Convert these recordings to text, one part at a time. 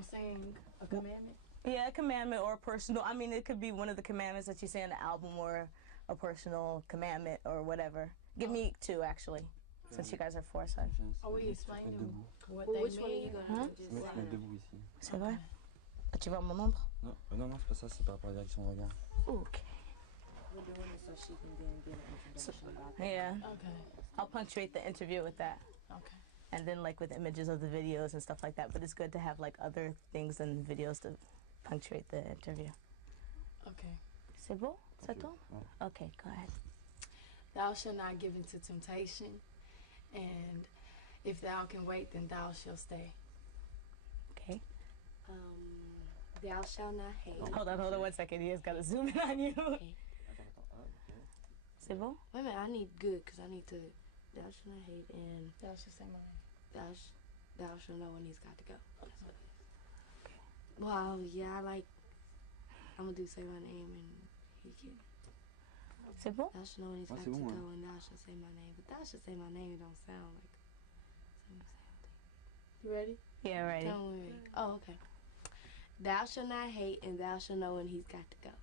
I'm saying a commandment? Yeah, a commandment or a personal. I mean, it could be one of the commandments that you say in the album or a personal commandment or whatever. Give me 2, actually, since you guys are 4 sides. Are we explaining what Well, they which one are mean? you going to just say? debout ici. C'est vrai? Tu vois mon ombre? Non, non, c'est pas ça, c'est par rapport à la direction de regard. Okay. We're doing it so she can then get an introduction about that. Yeah. Okay. I'll punctuate the interview with that. Okay. And then like with images of the videos and stuff like that. But it's good to have like other things than videos to punctuate the interview. Okay. C'est bon? Ça tourne? Okay, go ahead. Thou shalt not give into temptation, and if thou can wait, then thou shalt stay. Okay. Thou shalt not hate. Hold on 1 second. You just gotta zoom in on you. Okay. C'est bon? Wait a minute, I need good because I need to. Thou shalt not hate and Thou shalt say my name. thou shalt know when he's got to go. That's what it is. Okay. Well, yeah, I'm gonna do say my name and he can. C'est bon? Thou shalt know when he's got to bon, go and thou shalt say my name. But thou shalt say my name don't sound like. You ready? Yeah, ready. Don't worry. Oh, okay. Thou shalt not hate and thou shalt know when he's got to go.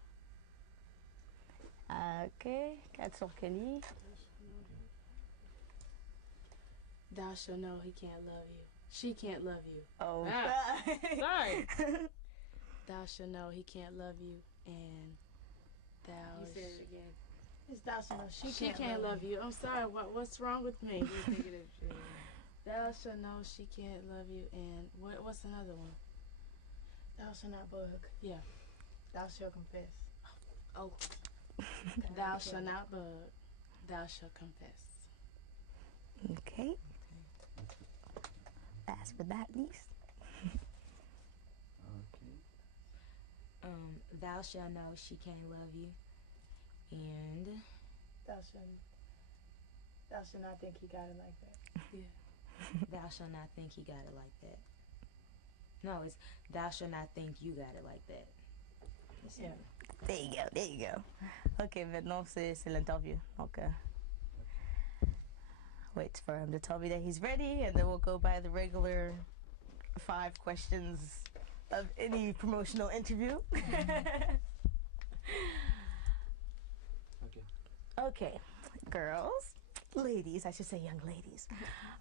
Okay. 4 sur Kelly. Thou shalt know he can't love you. She can't love you. Oh. Sorry. Thou shalt know he can't love you, and thou. You said it again. It's thou shalt know she can't love you. I'm sorry. What's wrong with me? Thou shalt know she can't love you, and what's another one? Thou shalt not bug. Yeah. Thou shalt confess. Oh. Thou shalt not bug. Thou shalt confess. Okay. Last but not least. Okay. Thou shalt know she can't love you, and Thou shalt not think he got it like that. yeah, thou shalt not think he got it like that. No, it's thou shalt not think you got it like that. Yeah. There you go. Ok, maintenant c'est l'interview. Donc, wait for him to tell me that he's ready, and then we'll go by the regular 5 questions of any promotional interview. Okay. Okay, girls, ladies, I should say young ladies.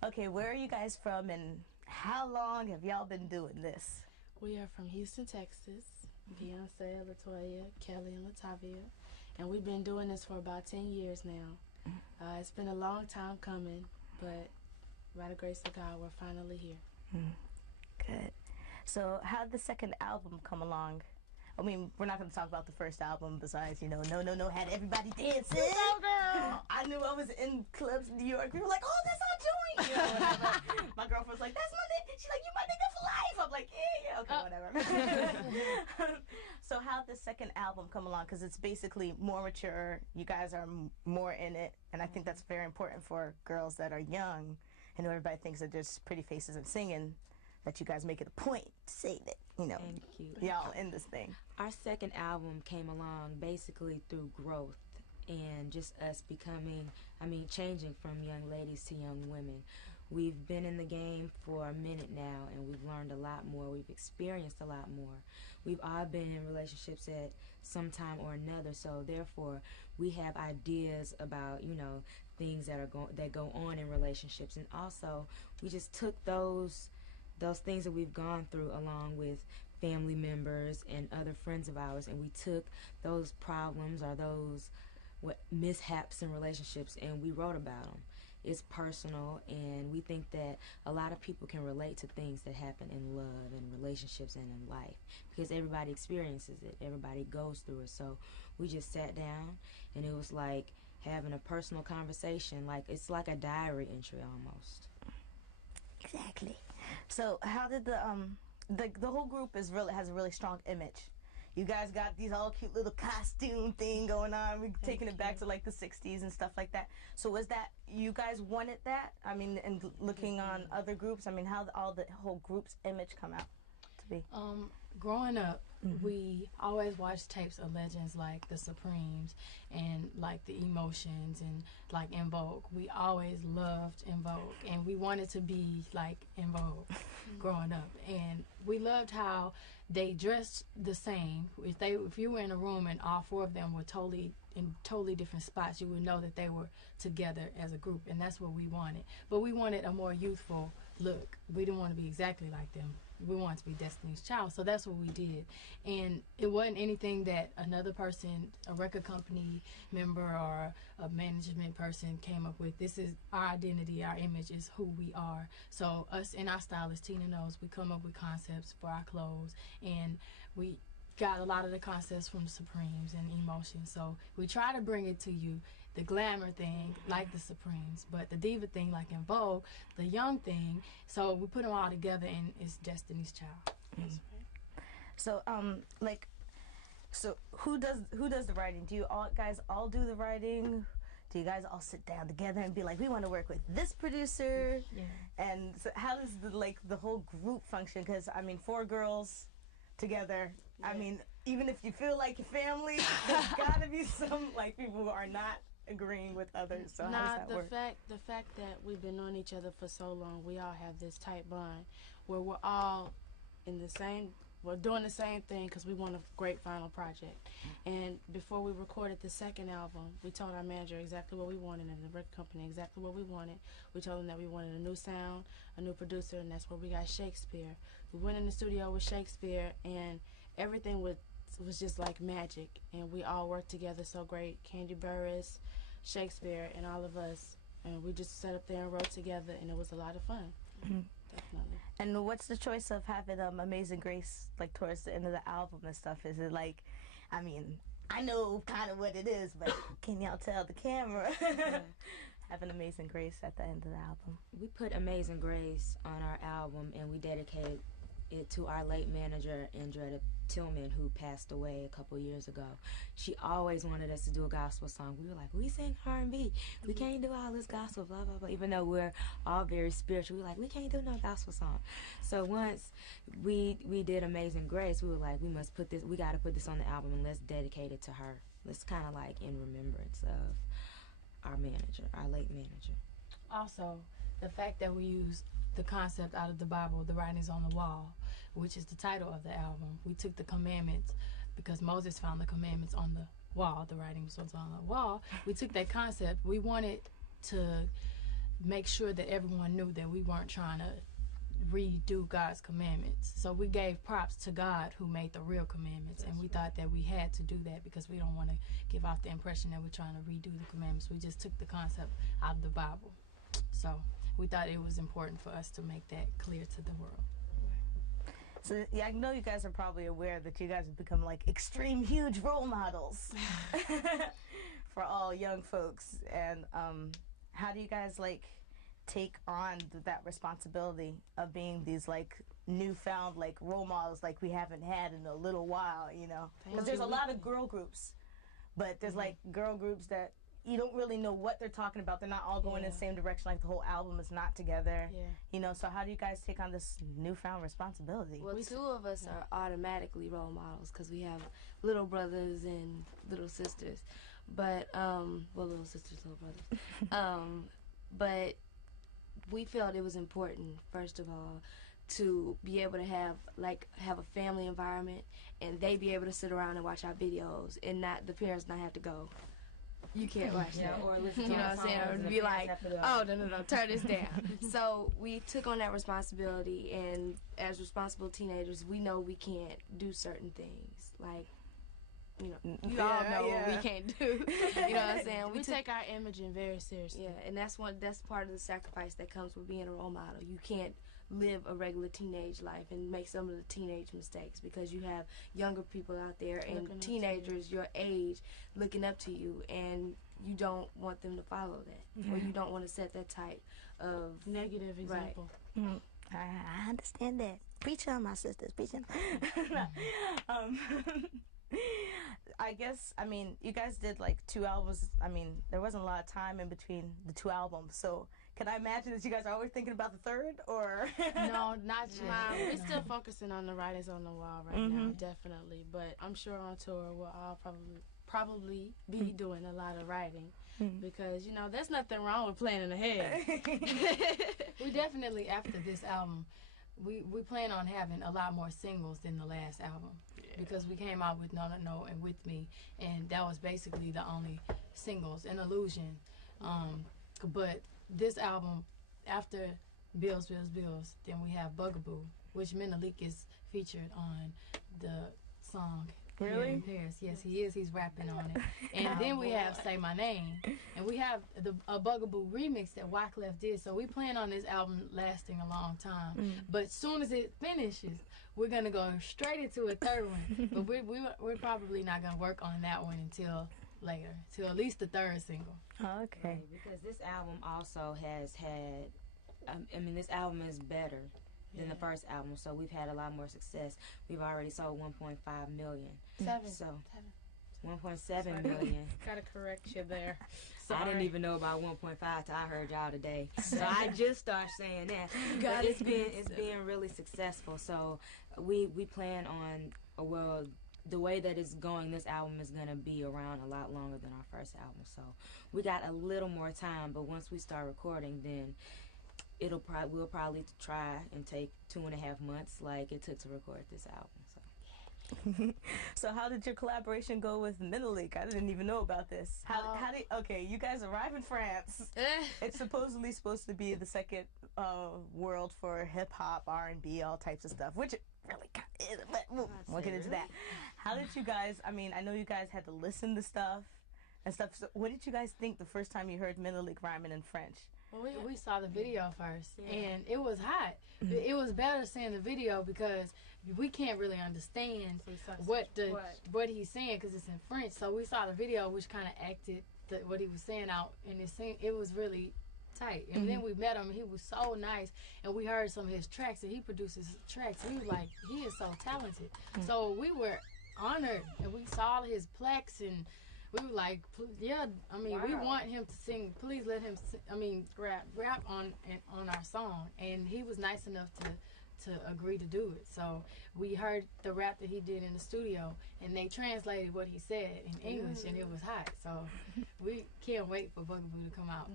Okay, where are you guys from, and how long have y'all been doing this? We are from Houston, Texas. Beyonce, Latoya, Kelly, and Latavia. And we've been doing this for about 10 years now. It's been a long time coming, but by the grace of God, we're finally here. Good. So how'd the second album come along? I mean, we're not going to talk about the first album besides, you know, No, had everybody dancing. Go, girl! I knew I was in clubs in New York. People were like, oh, that's our joint. You know, whatever. My girlfriend was like, that's my nigga. She's like, you my nigga for life. I'm like, yeah, okay, whatever. So how'd the second album come along? Because it's basically more mature. You guys are more in it. And I think that's very important for girls that are young. I know everybody thinks that there's pretty faces and singing, that you guys make it a point to say that, you know, Thank you. y'all in this thing. Our second album came along basically through growth and just us becoming, changing from young ladies to young women. We've been in the game for a minute now, and we've learned a lot more. We've experienced a lot more. We've all been in relationships at some time or another, so therefore we have ideas about, you know, things that go on in relationships, and also we just took those things that we've gone through along with family members and other friends of ours, and we took those problems or those mishaps in relationships and we wrote about them. It's personal, and we think that a lot of people can relate to things that happen in love and relationships and in life, because everybody experiences it, everybody goes through it. So we just sat down, and it was like having a personal conversation, like it's like a diary entry almost. Exactly. So how did the whole group has a really strong image. You guys got these all cute little costume thing going on. We're taking it back to like the 60s and stuff like that. So was that, you guys wanted that? I mean, and looking on other groups, I mean, how all the whole group's image come out? to be? Growing up, we always watched tapes of legends like the Supremes and like the Emotions and like En Vogue. We always loved En Vogue, and we wanted to be like En Vogue growing up. And we loved how they dressed the same. If you were in a room and all four of them were in totally different spots, you would know that they were together as a group, and that's what we wanted. But we wanted a more youthful look. We didn't want to be exactly like them. We wanted to be Destiny's Child, so that's what we did. And it wasn't anything that another person, a record company member or a management person came up with. This is our identity, our image is who we are. So us and our stylist, Tina knows, we come up with concepts for our clothes, and we got a lot of the concepts from the Supremes and Emotions. So we try to bring it to you, the glamour thing like the Supremes, but the diva thing like En Vogue, the young thing. So we put them all together, and it's Destiny's Child. So so who does the writing? Do you guys all do the writing? Do you guys all sit down together and be like, we want to work with this producer? Yeah. And so how does the whole group function? Because I mean, 4 girls together. Yeah. I mean, even if you feel like your family, there's got to be some like people who are not agreeing with others. So how does that work? The fact that we've been knowing each other for so long, we all have this tight bond where we're all in the same. We're doing the same thing because we want a great final project. And before we recorded the second album, we told our manager exactly what we wanted and the record company exactly what we wanted. We told them that we wanted a new sound, a new producer, and that's where we got Shakespeare. We went in the studio with Shakespeare, and everything was just like magic. And we all worked together so great. Candy Burris, Shakespeare, and all of us. And we just sat up there and wrote together, and it was a lot of fun. Definitely. And what's the choice of having Amazing Grace like towards the end of the album and stuff? Is it like, I mean, I know kind of what it is, but can y'all tell the camera? Having Amazing Grace at the end of the album. We put Amazing Grace on our album, and we dedicated it to our late manager, Andretta Tillman, who passed away a couple years ago. She always wanted us to do a gospel song. We were like, we sing R&B. We can't do all this gospel, blah, blah, blah. Even though we're all very spiritual, we were like, we can't do no gospel song. So once we did Amazing Grace, we were like, we got to put this on the album, and let's dedicate it to her. Let's kind of like in remembrance of our manager, our late manager. Also, the fact that we use the concept out of the Bible, the writings on the wall, which is the title of the album. We took the commandments because Moses found the commandments on the wall. The writings was on the wall. We took that concept. We wanted to make sure that everyone knew that we weren't trying to redo God's commandments. So we gave props to God who made the real commandments, and we thought that we had to do that because we don't want to give off the impression that we're trying to redo the commandments. We just took the concept out of the Bible. So we thought it was important for us to make that clear to the world. So yeah, I know you guys are probably aware that you guys have become like extreme huge role models for all young folks. And how do you guys like take on that responsibility of being these like newfound like role models like we haven't had in a little while, you know? Because there's a lot of girl groups, but there's like girl groups that you don't really know what they're talking about. They're not all going in the same direction. Like the whole album is not together. Yeah. You know, so how do you guys take on this newfound responsibility? Well, 2 of us are automatically role models because we have little brothers and little sisters. But, little sisters, little brothers. But we felt it was important, first of all, to be able to have a family environment, and they be able to sit around and watch our videos, and not the parents not have to go, you can't watch that, or listen to, you know what I'm saying, or be like, oh, no, turn this down. So we took on that responsibility, and as responsible teenagers, we know we can't do certain things, like, you know, you all know what we can't do. You know what I'm saying? We take our imaging very seriously. Yeah, and that's part of the sacrifice that comes with being a role model. You can't live a regular teenage life and make some of the teenage mistakes because you have younger people out there and teenagers your age looking up to you, and you don't want them to follow that, or you don't want to set that type of negative example. Right. I understand that. Preach on, my sisters. Preach on. I guess, I mean, you guys did like 2 albums. I mean, there wasn't a lot of time in between the 2 albums. So can I imagine that you guys are always thinking about the third, or? No, not yet. We're still focusing on the writings on the wall right now, definitely. But I'm sure on tour we'll all probably be doing a lot of writing because, you know, there's nothing wrong with planning ahead. We definitely, after this album, we plan on having a lot more singles than the last album because we came out with No No No and With Me, and that was basically the only singles, and Illusion. But this album, after Bills, Bills, Bills, then we have Bugaboo, which Menelik is featured on the song. Really? In Paris. Yes, he is. He's rapping on it. And then we have Say My Name. And we have a Bugaboo remix that Wyclef did. So we plan on this album lasting a long time. But as soon as it finishes, we're going to go straight into a third one. But we're probably not going to work on that one until later, till at least the third single. Okay. Right, because this album also has had, this album is better than the first album, so we've had a lot more success. We've already sold 1.5 million. 1.7 million. Gotta correct you there. I didn't even know about 1.5 till I heard y'all today. So I just started saying that. But it's been really successful. So we plan on, the way that it's going, this album is going to be around a lot longer than our first album. So we got a little more time, but once we start recording, then we'll probably try and take 2.5 months like it took to record this album. So. So how did your collaboration go with Menelik? I didn't even know about this. Okay, you guys arrive in France. It's supposedly supposed to be the second world for hip hop, R&B, all types of stuff, which it really kind of is, but we'll get into that. How did you guys, I know you guys had to listen to stuff and stuff. So what did you guys think the first time you heard Menelik rhyming in French? Well, we saw the video first, and it was hot. It was better seeing the video because we can't really understand what he's saying because it's in French. So we saw the video, which kind of acted what he was saying out, and it was really tight. And then we met him, and he was so nice, and we heard some of his tracks, and he produces tracks. We was like, he is so talented. So we were honored, and we saw his plaques, and we were like, we want him to sing. Please let him rap on our song. And he was nice enough to agree to do it. So we heard the rap that he did in the studio, and they translated what he said in English, and it was hot. So we can't wait for Bugaboo to come out.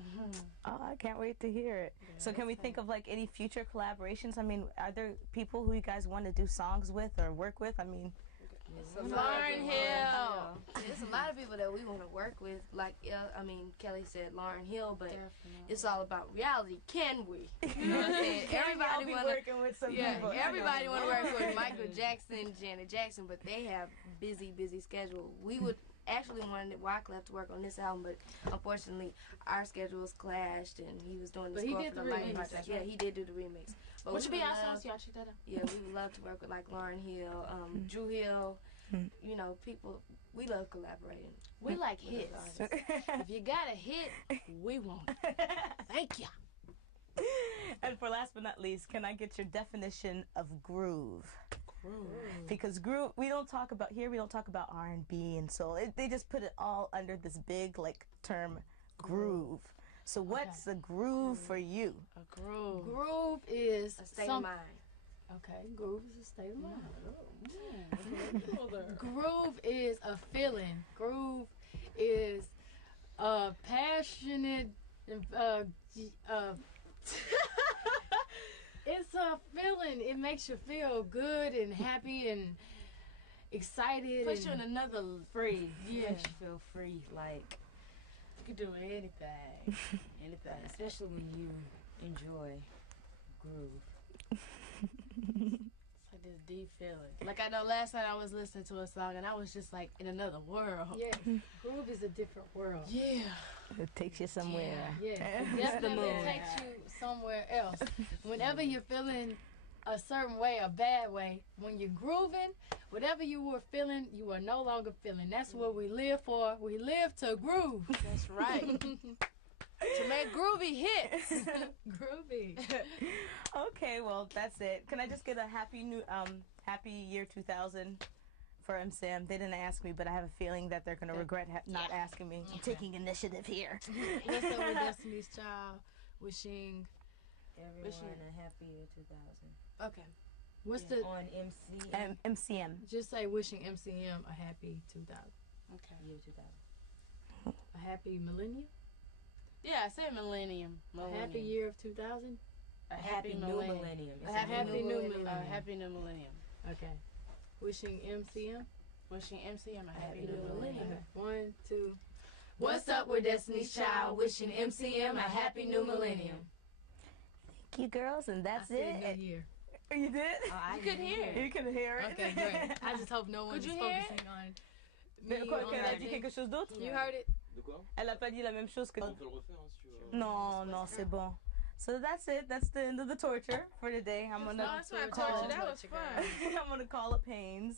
Oh, I can't wait to hear it. Yeah, so can we think of like any future collaborations? Are there people who you guys want to do songs with or work with? Lauryn Hill. There's a lot of people that we want to work with. Like, Kelly said Lauryn Hill, but it's all about reality. Can we? You know what I'm saying? Everybody want to working with some people. Everybody want to work with Michael Jackson, Janet Jackson, but they have busy schedule. We would actually wanted Wyclef to work on this album, but unfortunately our schedules clashed, and he was doing the score for the Lightning Project. Yeah, he did do the remix. But which would be awesome. Y'all check that out. Yeah, we would love to work with like Lauryn Hill, Drew Hill. You know, people. We love collaborating. We like hits. If you got a hit, we want it. Thank you. And for last but not least, can I get your definition of groove? Because groove, we don't talk about R&B and soul. They just put it all under this big term groove. So what's a groove for you? A groove. Groove is a state of mind. Okay, groove is a state of mind. Groove is a feeling. Groove is a passionate. It's a feeling. It makes you feel good and happy and excited. Puts you in another free. Yeah, makes you feel free. Like you can do anything. Anything. Especially when you enjoy groove. It's like this deep feeling. Like I know last night I was listening to a song and I was just like in another world. Yeah, groove is a different world. Yeah. It takes you somewhere. Yeah, it definitely takes you somewhere else. Whenever you're feeling a certain way, a bad way, when you're grooving, whatever you were feeling, you are no longer feeling. That's what we live for. We live to groove. That's right. To make groovy hits. Groovy. Okay, well, that's it. Can I just get a happy year 2000 for MSAM? They didn't ask me, but I have a feeling that they're going to regret not asking me. I'm taking initiative here. Listen with Destiny's Child. wishing. Everyone a happy year 2000. Okay. What's the On MC MCM. just say wishing MCM a happy 2000, Okay. year 2000. a happy millennium, Yeah, I said millennium. a happy year of 2000. A Happy new millennium. It's A a happy new new millennium. A happy new millennium. Okay. Wishing MCM. Wishing MCM a happy Happy new millennium. Okay. 1, 2. What's up with Destiny's Child? Wishing MCM a happy new millennium. Thank you, girls, and I that's said it. New Year. You did? You could hear it. You can hear it. Okay, great. I just hope no one Could is you hear it? focusing on Mais me. quoi, on qu'elle a that dit thing. quelque chose d'autre? You heard it? De quoi? Elle a pas dit la même chose que... On peut le refaire hein, si tu veux. Non, non, c'est bon. So that's it. That's the end of the torture for today. I'm No, gonna it's not call. torture. That was fun. I'm gonna call up Haynes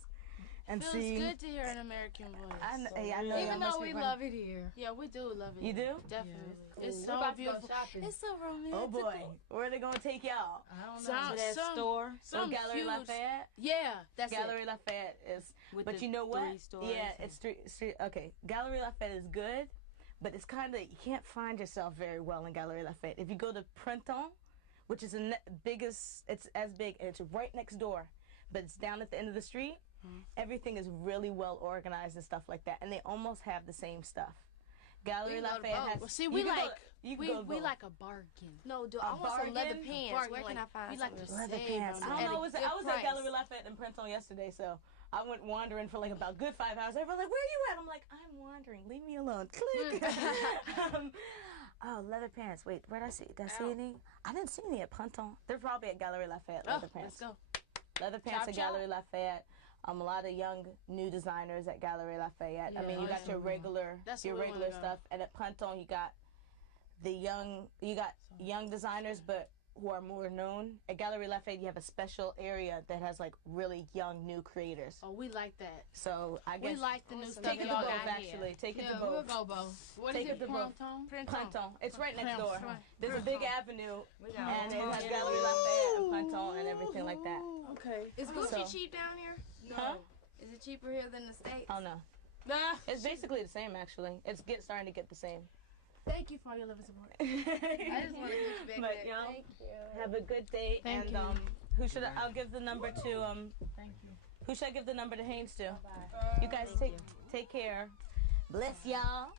and Feels see. good to hear an American voice. I know. Even y'all must though be we running- love it here. Yeah, we do love it. You do? Definitely. Yeah, It's We're so about to go beautiful. shopping. It's so romantic. Oh boy, where are they gonna take y'all? I don't know. Some, To that some, store some Gallery huge, Lafayette. Yeah, that's Gallery Lafayette is. with But the you know what? 3 stores. Yeah, it's three. Okay, Gallery Lafayette is good, but it's kind of you can't find yourself very well in Gallery Lafayette. If you go to Printemps, which is the biggest, it's as big and it's right next door, but it's down at the end of the street. Everything is really well organized and stuff like that, and they almost have the same stuff. Gallery Lafayette has. Well, see, you we can go- like you can we, go we both. like a bargain. No, dude, A I want some leather bargain? pants. Bargain, Where can I like, find we some like of to those? Leather save pants. on I them. don't know. At a I was good at Gallery price. Lafayette in Printemps yesterday, so I went wandering for like about good 5 hours. Everyone's like, "Where are you at?" I'm like, "I'm wandering. Leave me alone." Click. Oh, leather pants. Wait, where did I see? Did I see any? I didn't see any at Printemps. They're probably at Gallery Lafayette. Oh, Leather pants. let's go. Leather pants Chop, at chop. Gallery Lafayette. A lot of young new designers at Gallery Lafayette. I Yeah, mean, you got your regular, That's your where we wanna regular go. stuff, and at Printemps you got young designers, but who are more known. At Gallery Lafayette, you have a special area that has like really young new creators. Oh, we like that. So I We guess like the new stuff take it to y'all both. got Actually, here. take it Yeah, to we'll both. go both. What Take is it to it? both. Printemps? Printemps. It's right next door. Right. There's a big avenue, We got and it has all- Gallery Lafayette and Printemps and everything like that. Okay. Is Gucci So- cheap down here? Huh? Is it cheaper here than the States? Oh no, Nah. it's basically the same actually. It's starting to get the same. Thank you for all your love and support. I just want to Gucci back But, there. y'all, Thank you. have a good day. Thank and you. Who should I'll give the number to Thank you. who should I give the number to Haynes to? You guys take care. Bless y'all.